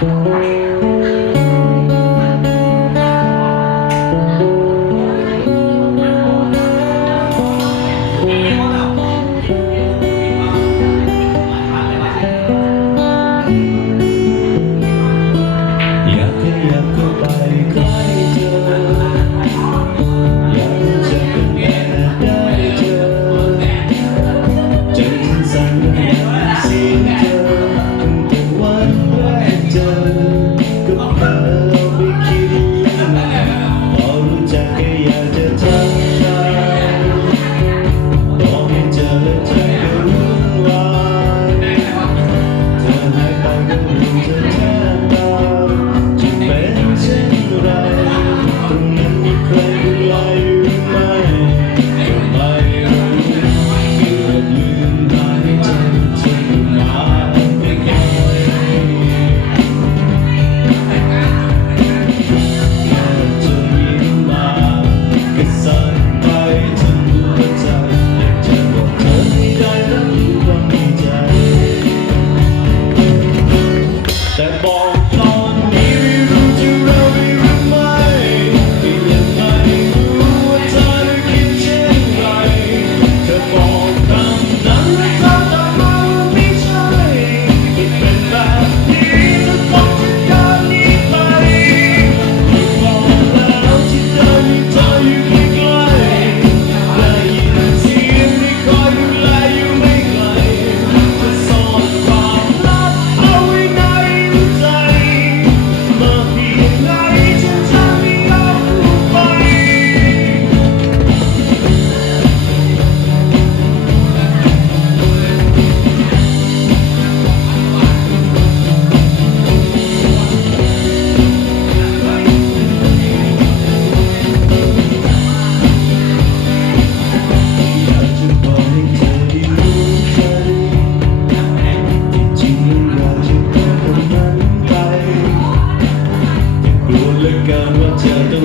Thank you.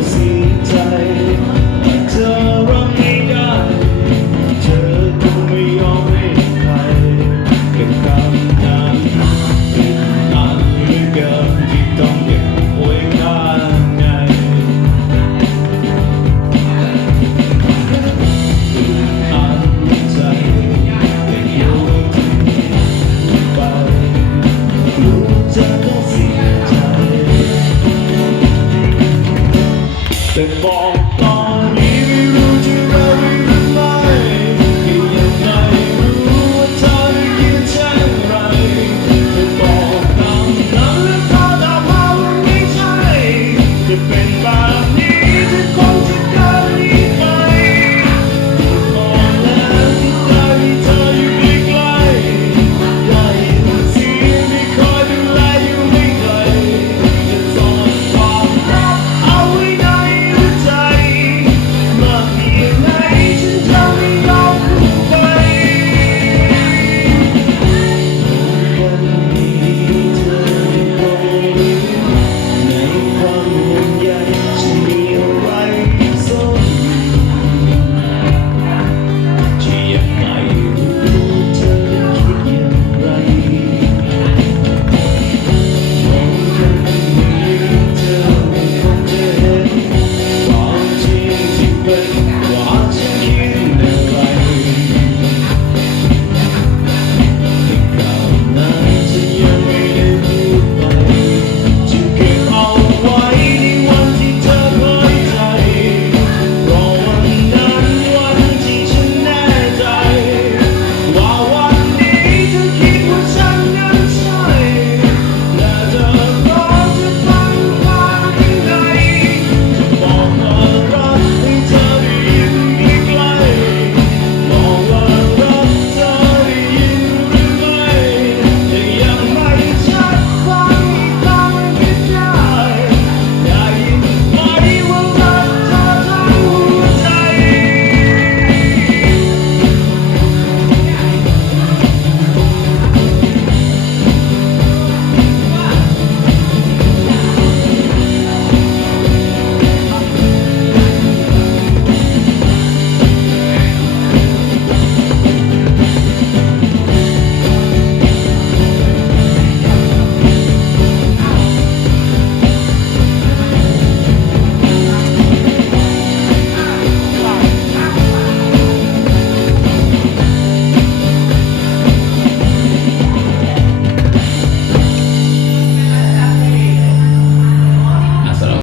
see. basketball.